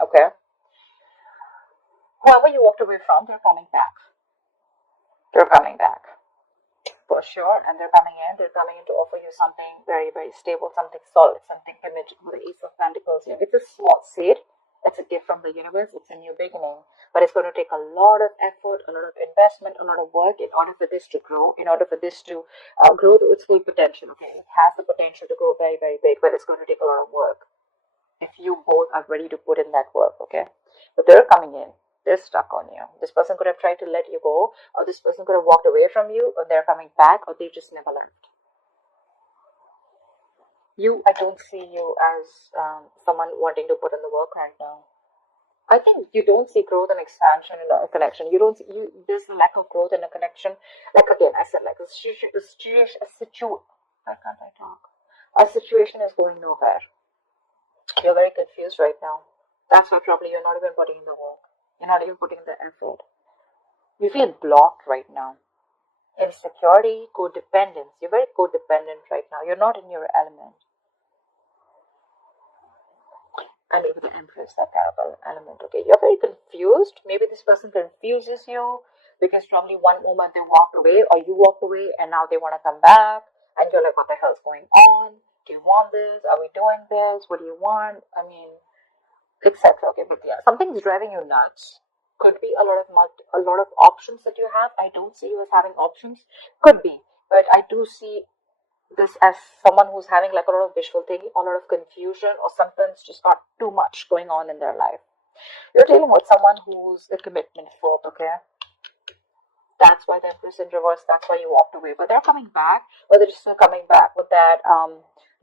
Okay? Whoever you walked away from, they're coming back. They're coming back. For sure. And they're coming in. They're coming in to offer you something very, very stable, something solid, something committed. With the Ace of Pentacles here. It's a small seed. It's a gift from the universe. It's a new beginning. But it's going to take a lot of effort, a lot of investment, a lot of work in order for this to grow, in order for this to grow to its full potential. Okay, it has the potential to grow very, very big, but it's going to take a lot of work if you both are ready to put in that work. Okay, but they're coming in. They're stuck on you. This person could have tried to let you go, or this person could have walked away from you, or they're coming back, or they just never left. I don't see you as someone wanting to put in the work right now. I think you don't see growth and expansion in a connection. You don't see, there's a lack of growth in a connection. Like again, I said, like a situation, why can't I talk? A situation is going nowhere. You're very confused right now. That's why probably you're not even putting in the work. You're not even putting in the effort. You feel blocked right now. Insecurity, codependence. You're very codependent right now. You're not in your element. I mean, with the Empress, that kind of element. Okay, you're very confused. Maybe this person confuses you because probably one moment they walked away, or you walked away, and now they want to come back, and you're like, what the hell's going on? Do you want this? Are we doing this? What do you want? I mean, etc. Okay, but yeah, something's driving you nuts. Could be a lot of options that you have. I don't see you as having options. Could be, but I do see this as someone who's having like a lot of visual thinking, a lot of confusion, or something's just got too much going on in their life. You're dealing with someone who's a commitment phobe, okay? That's why the Empress in reverse, that's why you walked away. But they're coming back, or they're just coming back with that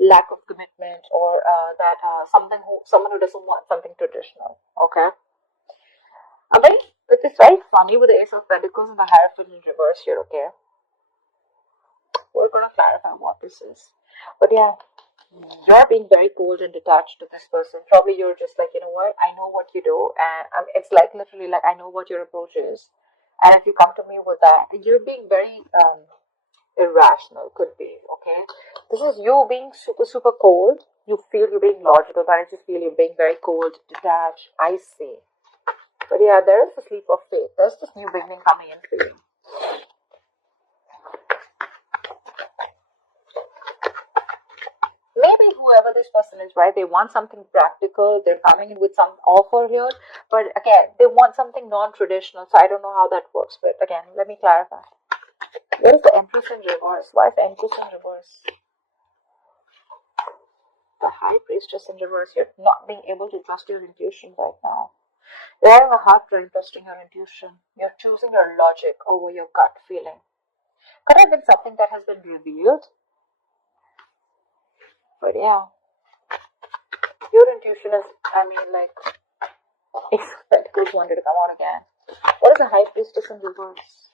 lack of commitment, or that someone who doesn't want something traditional, okay? It's very funny with the Ace of Pentacles and the Hierophant in reverse here, okay? We're going to clarify what this is. But yeah, you're being very cold and detached to this person. Probably you're just like, you know what, I know what you do. And it's like literally like, I know what your approach is. And if you come to me with that, you're being very irrational, could be, okay? This is you being super, super cold. You feel you're being logical, but I just feel you're being very cold, detached, icy. But yeah, there is this leap of faith. There's this new beginning coming in for you. Maybe whoever this person is, right, they want something practical. They're coming in with some offer here. But again, they want something non-traditional. So I don't know how that works. But again, let me clarify. Where is the Empress in reverse? Why is the Empress in reverse? The High Priestess in reverse. You're not being able to trust your intuition right now. You're having a hard time trusting your intuition. You're choosing your logic over your gut feeling. Could have been something that has been revealed. But yeah, your intuition is, I mean, like, Ace of Pentacles wanted to come out again. What is the High Priestess in reverse?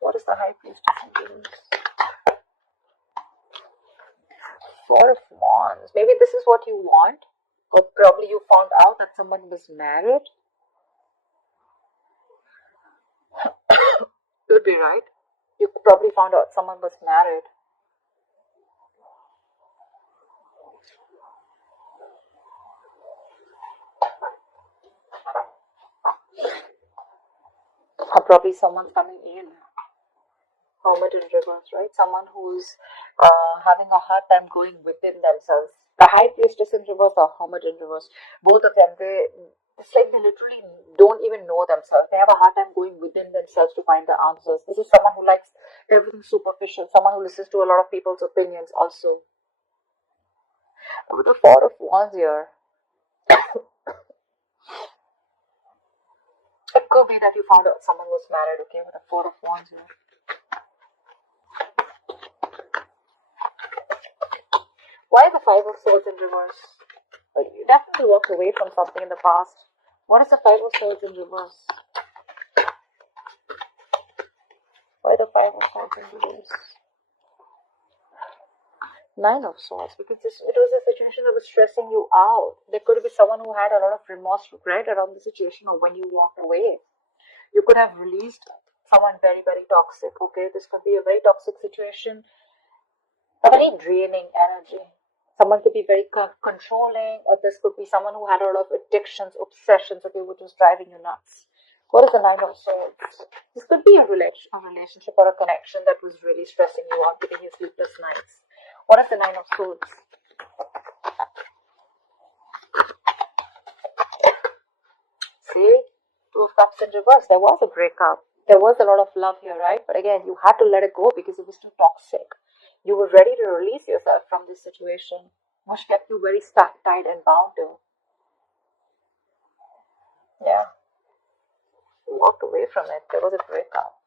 What is the High Priestess in reverse? Four of Wands. Maybe this is what you want. Or probably you found out that someone was married. Could be, right? You probably found out someone was married. Or probably someone's coming in. Hermit in reverse, right? Someone who's having a hard time going within themselves. The High Priestess in reverse or Hermit in reverse. Both of them, it's like they literally don't even know themselves. They have a hard time going within themselves to find the answers. This is someone who likes everything superficial. Someone who listens to a lot of people's opinions also. With the Four of Wands here, it could be that you found out someone was married, okay, with the Four of Wands here. Why the Five of Swords in reverse? You definitely walked away from something in the past. What is the Five of Swords in reverse? Why the Five of Swords in reverse? Nine of Swords, because it was a situation that was stressing you out. There could be someone who had a lot of remorse, regret around the situation or when you walked away. You could have released someone very, very toxic, okay? This could be a very toxic situation, a very draining energy. Someone could be very controlling, or this could be someone who had a lot of addictions, obsessions, okay, which was driving you nuts. What is the Nine of Swords? This could be a relationship or a connection that was really stressing you out, giving you sleepless nights. What is the Nine of Swords? See? Two of Cups in reverse. There was a breakup. There was a lot of love here, right? But again, you had to let it go because it was too toxic. You were ready to release yourself from this situation, which kept you very stuck, tied, and bound to. Yeah. You walked away from it. There was a breakup.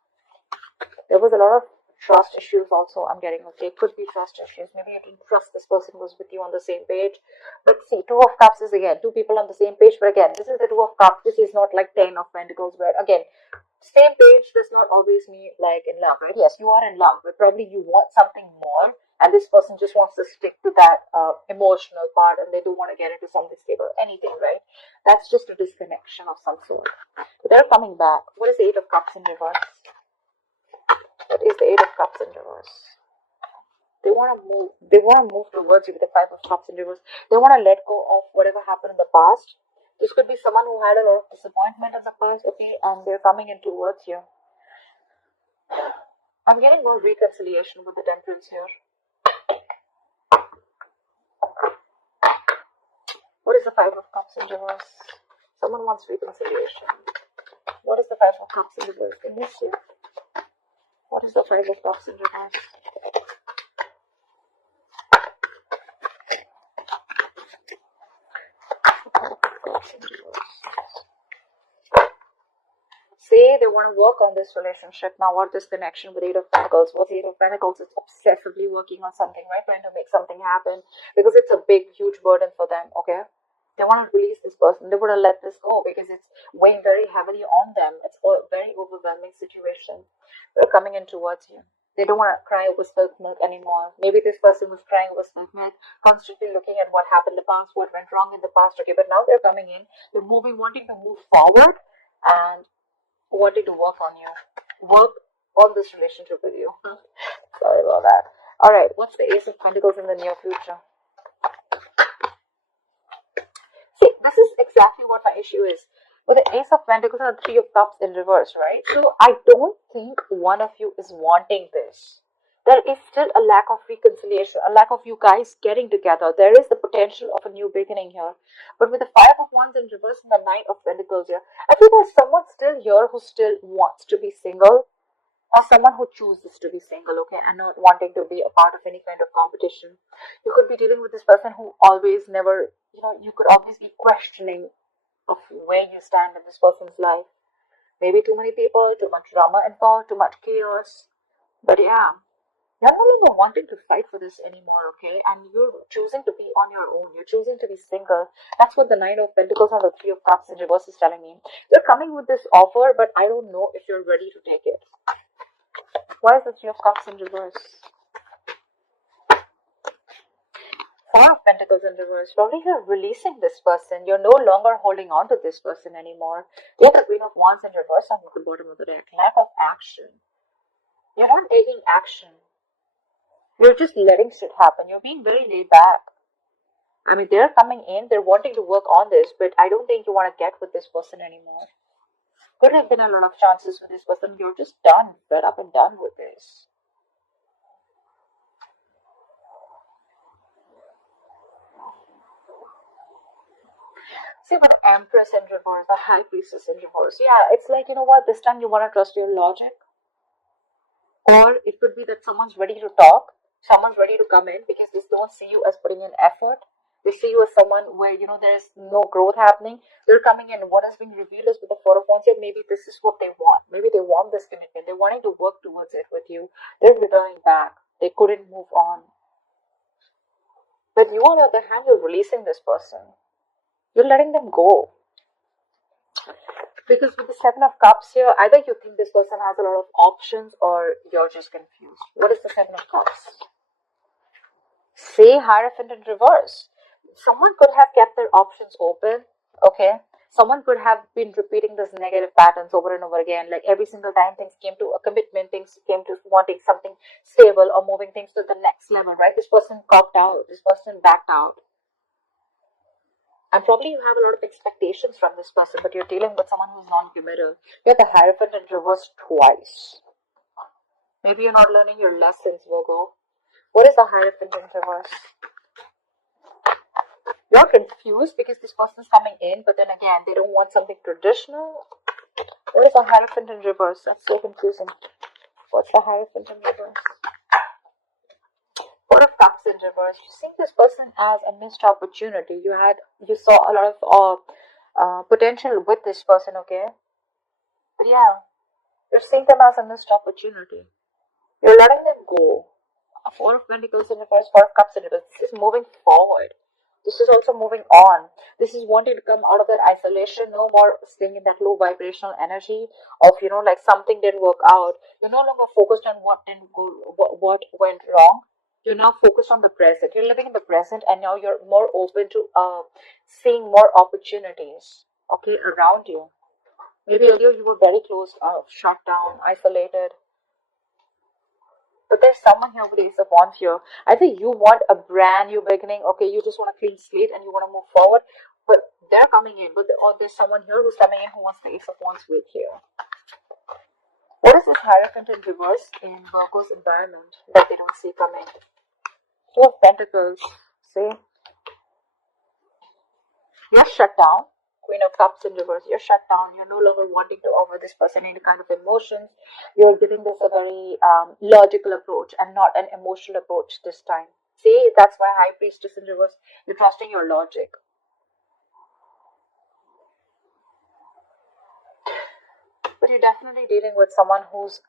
There was a lot of trust issues also, I'm getting, okay. Could be trust issues. Maybe you didn't trust this person was with you on the same page. But see, Two of Cups is again, two people on the same page. But again, this is the Two of Cups. This is not like 10 of Pentacles where, again, same page does not always mean like in love, right? Yes, you are in love, but probably you want something more. And this person just wants to stick to that emotional part, and they don't want to get into something stable or anything, right? That's just a disconnection of some sort. But they're coming back. What is the Eight of Cups in reverse? What is the Eight of Cups in reverse? They want to move. They want to move towards you with the Five of Cups in reverse. They want to let go of whatever happened in the past. This could be someone who had a lot of disappointment in the past, okay, and they're coming in towards you. I'm getting more reconciliation with the Temperance here. What is the Five of Cups in reverse? Someone wants reconciliation. What is the Five of Cups in reverse? Can you see? What is the Five of Cups in reverse? Say they want to work on this relationship. Now, what is connection with Eight of Pentacles? What's Eight of Pentacles? It's obsessively working on something, right? Trying to make something happen because it's a big, huge burden for them, okay? They want to release this person. They want to let this go because it's weighing very heavily on them. It's a very overwhelming situation. They're coming in towards you. They don't want to cry over spilt milk anymore. Maybe this person was crying over spilt milk, constantly looking at what happened in the past, what went wrong in the past, okay? But now they're coming in. They're moving, wanting to move forward and wanting to work on you. Work on this relationship with you. Sorry about that. Alright, what's the Ace of Pentacles in the near future? See, this is exactly what my issue is. With the Ace of Pentacles and the Three of Cups in reverse, right? So I don't think one of you is wanting this. There is still a lack of reconciliation, a lack of you guys getting together. There is the potential of a new beginning here. But with the Five of Wands in reverse and the Knight of Pentacles here, I feel there's someone still here who still wants to be single, or someone who chooses to be single, okay, and not wanting to be a part of any kind of competition. You could be dealing with this person who always never, you could always be questioning of where you stand in this person's life. Maybe too many people, too much drama involved, too much chaos. But yeah, you're no longer wanting to fight for this anymore, okay? And you're choosing to be on your own. You're choosing to be single. That's what the Nine of Pentacles and the Three of Cups in reverse is telling me. You're coming with this offer, but I don't know if you're ready to take it. Why is the Three of Cups in reverse? Four of Pentacles in reverse. Probably you're releasing this person. You're no longer holding on to this person anymore. You have the Queen of Wands in reverse on the bottom of the deck. Lack of action. You're not taking action. You're just letting shit happen. You're being very laid back. I mean, they're coming in. They're wanting to work on this, but I don't think you want to get with this person anymore. Could have been a lot of chances with this person. You're just done, fed up and done with this. See, with the Empress in reverse, the High Priestess in reverse. Yeah, it's like, you know what, this time you want to trust your logic. Or it could be that someone's ready to talk. Someone's ready to come in because they don't see you as putting in effort. They see you as someone where, there's no growth happening. They're coming in. What is being revealed is with the Four of Wands here, maybe this is what they want. Maybe they want this commitment. They're wanting to work towards it with you. They're returning back. They couldn't move on. But you, on the other hand, you're releasing this person. You're letting them go. Because with the Seven of Cups here, either you think this person has a lot of options or you're just confused. What is the Seven of Cups? Say Hierophant in reverse. Someone could have kept their options open, okay? Someone could have been repeating this negative patterns over and over again. Like every single time things came to a commitment, things came to wanting something stable or moving things to the next level, right? This person copped out, this person backed out. And probably you have a lot of expectations from this person, but you're dealing with someone who's non-committal. You have the Hierophant in reverse twice. Maybe you're not learning your lessons, Virgo. What is the Hierophant in reverse? You're confused because this person's coming in, but then again, they don't want something traditional. What is the Hierophant in reverse? That's so confusing. What's the Hierophant in reverse? Four of Cups in reverse. You see this person as a missed opportunity. You saw a lot of potential with this person, okay? But yeah, you're seeing them as a missed opportunity. You're letting them go. Four of Pentacles in reverse, Four of Cups in reverse. This is moving forward. This is also moving on. This is wanting to come out of that isolation. No more staying in that low vibrational energy of, like something didn't work out. You're no longer focused on what didn't go, what went wrong. You're now focused on the present. You're living in the present, and now you're more open to seeing more opportunities, okay, around you. Maybe earlier you were very closed off, shut down, isolated. But there's someone here with Ace of Wands here. I think you want a brand new beginning. Okay, you just want a clean slate and you want to move forward. But they're coming in. Or there's someone here who's coming in who wants the Ace of Wands with you. What is this Hierophant in reverse in Virgo's environment that they don't see coming? Two of Pentacles. See? You're shut down. Queen of Cups in reverse. You're shut down. You're no longer wanting to offer this person any kind of emotions. You're giving this a very logical approach and not an emotional approach this time. See, that's why High Priestess in reverse. You're trusting your logic. But you're definitely dealing with someone who's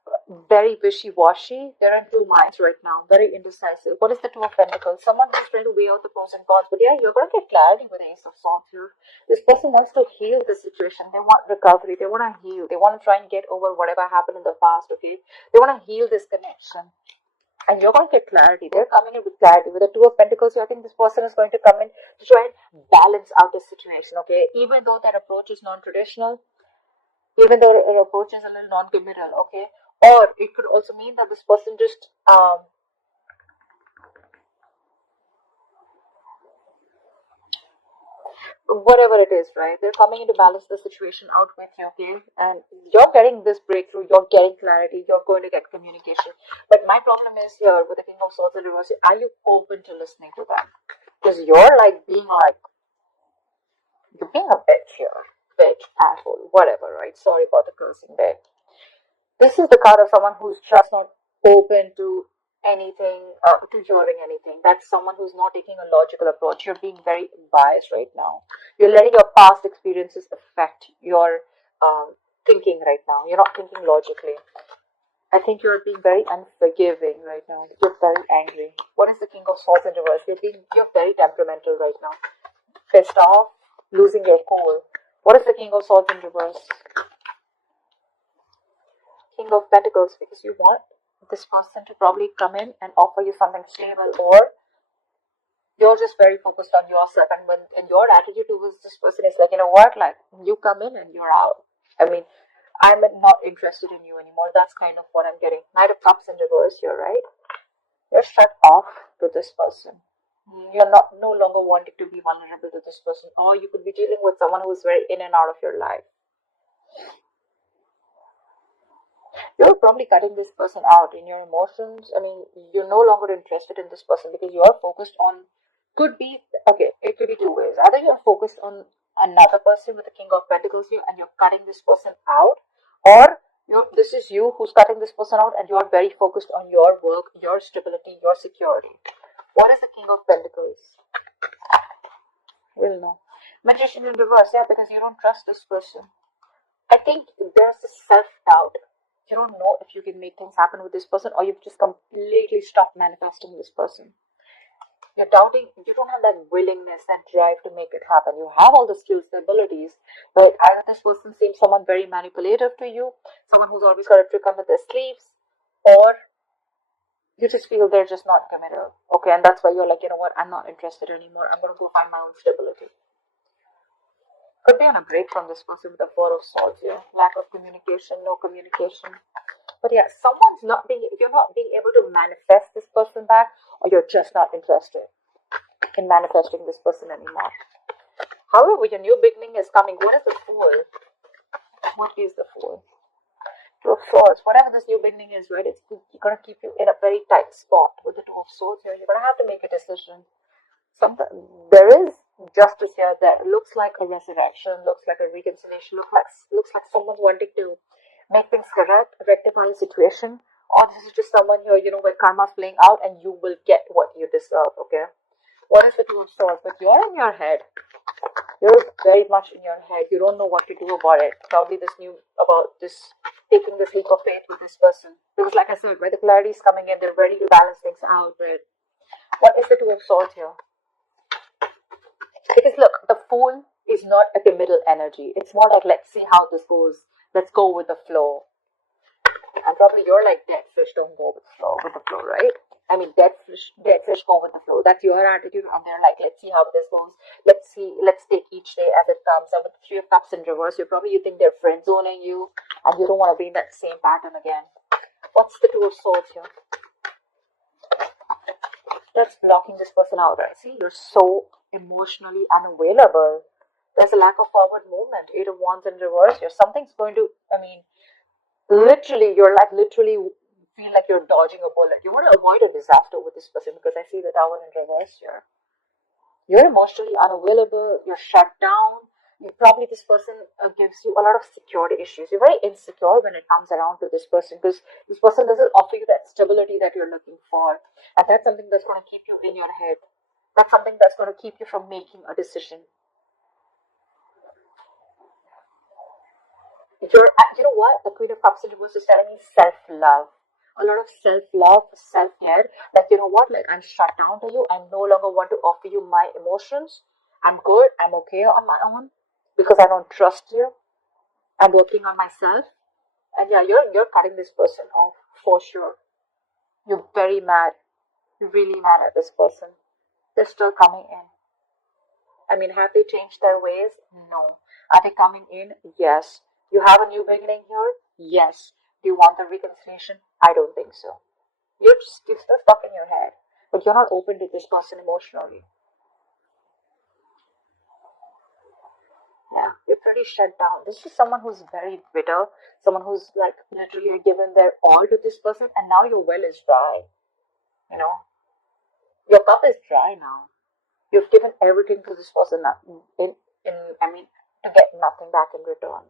very wishy-washy. They're in two minds right now, very indecisive. What is the Two of Pentacles? Someone who's trying to weigh out the pros and cons. But yeah, you're going to get clarity with Ace of Swords here. This person wants to heal the situation. They want recovery. They want to heal. They want to try and get over whatever happened in the past, okay? They want to heal this connection. And you're going to get clarity. They're coming in with clarity. With the Two of Pentacles, I think this person is going to come in to try and balance out the situation, okay? Even though their approach is non-traditional, even though their approach is a little non-committal, okay? Or it could also mean that this person just whatever it is, right? They're coming in to balance the situation out with you, okay? And you're getting this breakthrough, you're getting clarity, you're going to get communication. But my problem is here with the King of Swords in reverse, are you open to listening to them? Because you're being a bitch here. Bitch, asshole, whatever, right? Sorry for the cursing there. This is the card of someone who's just not open to anything, to hearing anything. That's someone who's not taking a logical approach. You're being very biased right now. You're letting your past experiences affect your thinking right now. You're not thinking logically. I think you're being very unforgiving right now. You're very angry. What is the King of Swords in reverse? You're very temperamental right now. Pissed off, losing your cool. What is the King of Swords in reverse? King of Pentacles, because you want this person to probably come in and offer you something stable, or you're just very focused on yourself, and your attitude towards this person is like, you know what, like, you come in and you're out. I mean, I'm not interested in you anymore. That's kind of what I'm getting. Knight of Cups in reverse here, right? You're shut off to this person. You're no longer wanting to be vulnerable to this person, or you could be dealing with someone who's very in and out of your life. You're probably cutting this person out in your emotions. I mean, you're no longer interested in this person because you are focused on, it could be two ways. Either you're focused on another person with the King of Pentacles here and you're cutting this person out, or this is you who's cutting this person out and you're very focused on your work, your stability, your security. What is the King of Pentacles? We'll know. Magician in reverse, yeah, because you don't trust this person. I think there's this self-doubt. You don't know if you can make things happen with this person, or you've just completely stopped manifesting this person. You're doubting, you don't have that willingness, that drive to make it happen. You have all the skills, the abilities, but either this person seems someone very manipulative to you, someone who's always got a trick under their sleeves, or you just feel they're just not committed. Okay, and that's why you're like, you know what, I'm not interested anymore. I'm going to go find my own stability. Could be on a break from this person with the Four of Swords here. Lack of communication, no communication. But yeah, you're not being able to manifest this person back, or you're just not interested in manifesting this person anymore. However, your new beginning is coming. What is the Fool? What is the Fool? Two of Swords. Whatever this new beginning is, right? It's going to keep you in a very tight spot with the Two of Swords here. You're going to have to make a decision. There is justice here that looks like a resurrection, looks like a reconciliation, looks like someone wanting to make things correct, rectify a situation, or this is just someone here, where karma's playing out and you will get what you deserve, okay? What is the Two of Swords? But you're in your head. You're very much in your head. You don't know what to do about it. Probably taking this leap of faith with this person. Because like I said, where the clarity is coming in, they're ready to balance things out, right? What is the Two of Swords here? Because look, the Fool is not a committal energy. It's more like, let's see how this goes. Let's go with the flow. And probably you're like, dead fish don't go with the flow, right? I mean, dead fish go with the flow. That's your attitude. And they're like, let's see how this goes. Let's take each day as it comes. And with the Three of Cups in reverse, you think they're friend zoning you, and you don't want to be in that same pattern again. What's the Two of Swords here? That's blocking this person out, right? See, you're so emotionally unavailable. There's a lack of forward movement. Eight of Wands in reverse here. Something's going to, literally feel like you're dodging a bullet. You want to avoid a disaster with this person because I see the Tower in reverse here. You're emotionally unavailable. You're shut down. This person gives you a lot of security issues. You're very insecure when it comes around to this person because this person doesn't offer you that stability that you're looking for. And that's something that's going to keep you in your head. That's something that's going to keep you from making a decision. You know what? The Queen of Cups in reverse is telling me self-love. A lot of self-love, self-care. Like, you know what? Like, I'm shut down to you. I no longer want to offer you my emotions. I'm good. I'm okay on my own because I don't trust you. I'm working on myself. And yeah, you're cutting this person off for sure. You're very mad. You're really mad at this person. They're still coming in. Have they changed their ways? No. Are they coming in? Yes. You have a new beginning here? Yes. Do you want the reconciliation? I don't think so. You're still stuck in your head. But you're not open to this person emotionally. Yeah, you're pretty shut down. This is someone who's very bitter. Someone who's like literally given their all to this person and now your well is dry. Your cup is dry now. You've given everything to this person to get nothing back in return.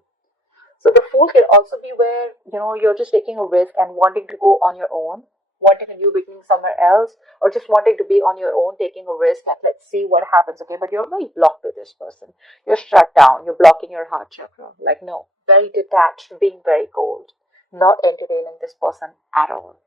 So the Fool can also be where, you're just taking a risk and wanting to go on your own, wanting a new beginning somewhere else, or just wanting to be on your own, taking a risk, like, let's see what happens, okay? But you're very blocked with this person. You're shut down. You're blocking your heart chakra. Like, no, very detached, being very cold, not entertaining this person at all.